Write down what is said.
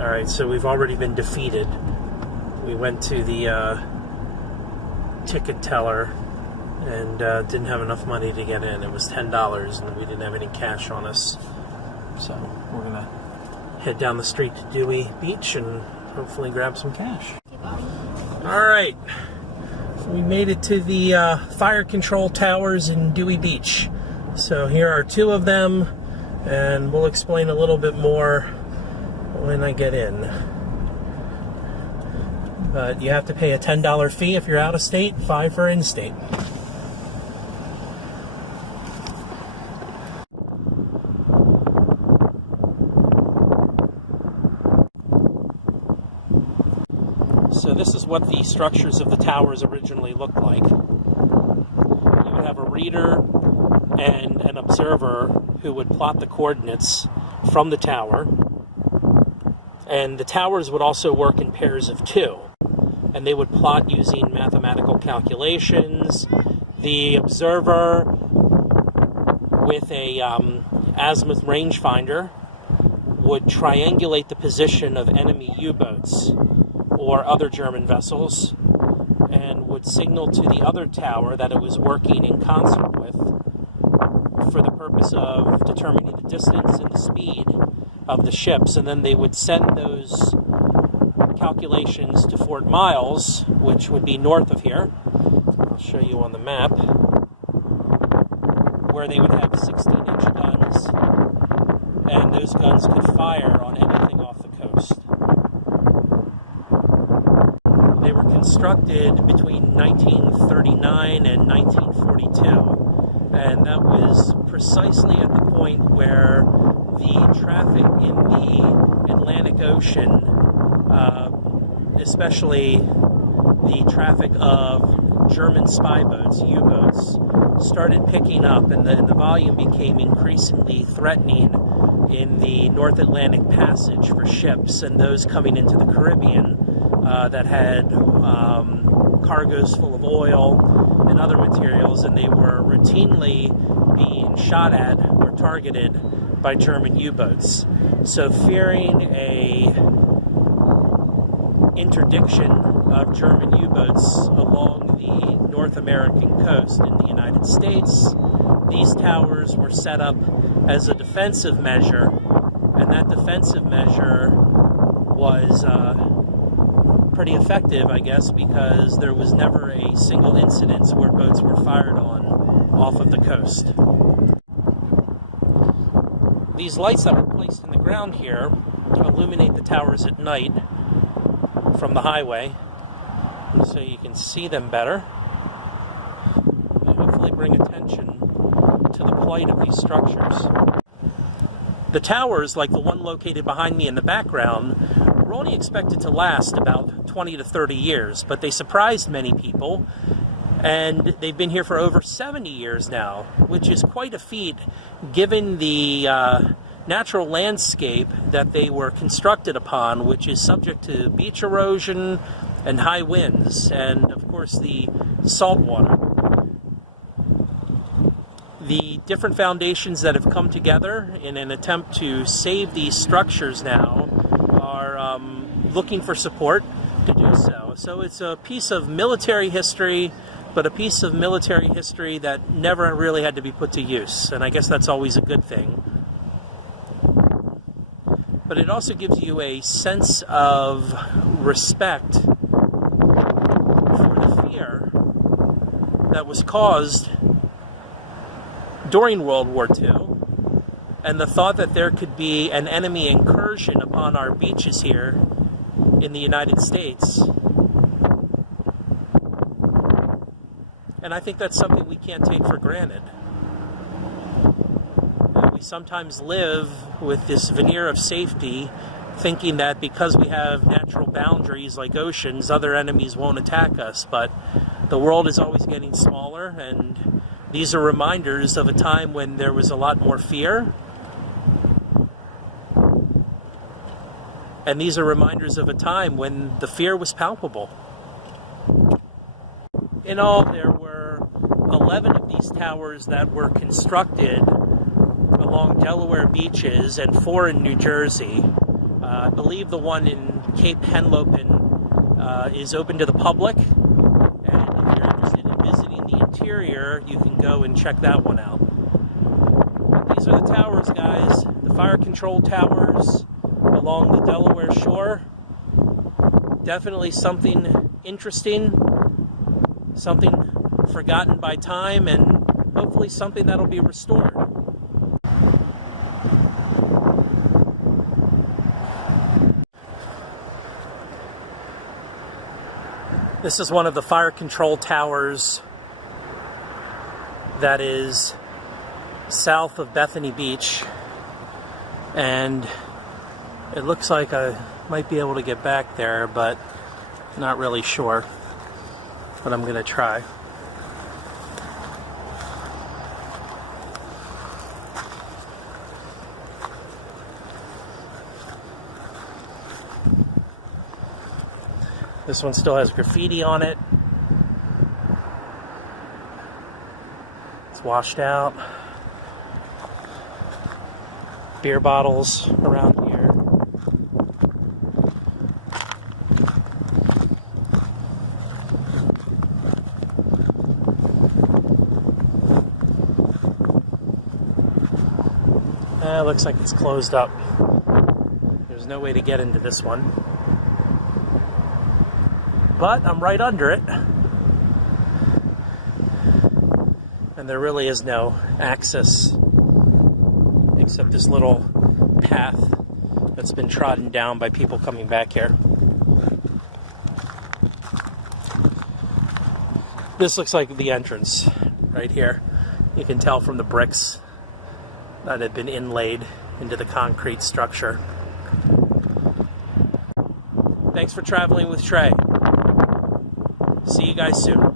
Alright, so we've already been defeated. We went to the ticket teller and didn't have enough money to get in. It was $10 and we didn't have any cash on us. So we're going to head down the street to Dewey Beach and hopefully grab some cash. Alright, we made it to the fire control towers in Dewey Beach. So here are two of them, and we'll explain a little bit more when I get in. But you have to pay a $10 fee if you're out of state, $5 for in-state. So this is what the structures of the towers originally looked like. You would have a reader and an observer who would plot the coordinates from the tower. And the towers would also work in pairs of two. And they would plot using mathematical calculations. The observer with a azimuth rangefinder would triangulate the position of enemy U-boats or other German vessels, and would signal to the other tower that it was working in concert with for the purpose of determining the distance and the speed of the ships. And then they would send those calculations to Fort Miles, which would be north of here. I'll show you on the map, where they would have 16-inch guns, and those guns could fire on anything off the coast. They were constructed between 1939 and 1942, and that was precisely at the point where the traffic in the Atlantic Ocean, especially the traffic of German spy boats, U-boats, started picking up, and the volume became increasingly threatening in the North Atlantic Passage for ships and those coming into the Caribbean that had cargoes full of oil and other materials, and they were routinely being shot at or targeted by German U-boats. So fearing a interdiction of German U-boats along the North American coast in the United States, these towers were set up as a defensive measure, and that defensive measure was pretty effective, I guess, because there was never a single incident where boats were fired on off of the coast. These lights that were placed in the ground here illuminate the towers at night from the highway, so you can see them better, and hopefully bring attention to the plight of these structures. The towers, like the one located behind me in the background, were only expected to last about 20 to 30 years, but they surprised many people, and they've been here for over 70 years now, which is quite a feat given the natural landscape that they were constructed upon, which is subject to beach erosion and high winds, and of course the salt water. The different foundations that have come together in an attempt to save these structures now are looking for support to do so. So it's a piece of military history, but a piece of military history that never really had to be put to use, and I guess that's always a good thing. But it also gives you a sense of respect for the fear that was caused during World War II, and the thought that there could be an enemy incursion upon our beaches here in the United States. And I think that's something we can't take for granted. We sometimes live with this veneer of safety, thinking that because we have natural boundaries like oceans, other enemies won't attack us, but the world is always getting smaller, and these are reminders of a time when there was a lot more fear. And these are reminders of a time when the fear was palpable. In all, there were 11 of these towers that were constructed along Delaware beaches and 4 in New Jersey. I believe the one in Cape Henlopen is open to the public, and if you're interested in visiting the interior, you can go and check that one out. But these are the towers, guys, the fire control towers along the Delaware shore. Definitely something interesting, something forgotten by time, and hopefully something that'll be restored. This is one of the fire control towers that is south of Bethany Beach, and it looks like I might be able to get back there, but not really sure, but I'm gonna try. This one still has graffiti on it. It's washed out. Beer bottles around here. Looks like it's closed up. There's no way to get into this one. But I'm right under it. And there really is no access except this little path that's been trodden down by people coming back here. This looks like the entrance right here. You can tell from the bricks that had been inlaid into the concrete structure. Thanks for traveling with Trey. See you guys soon.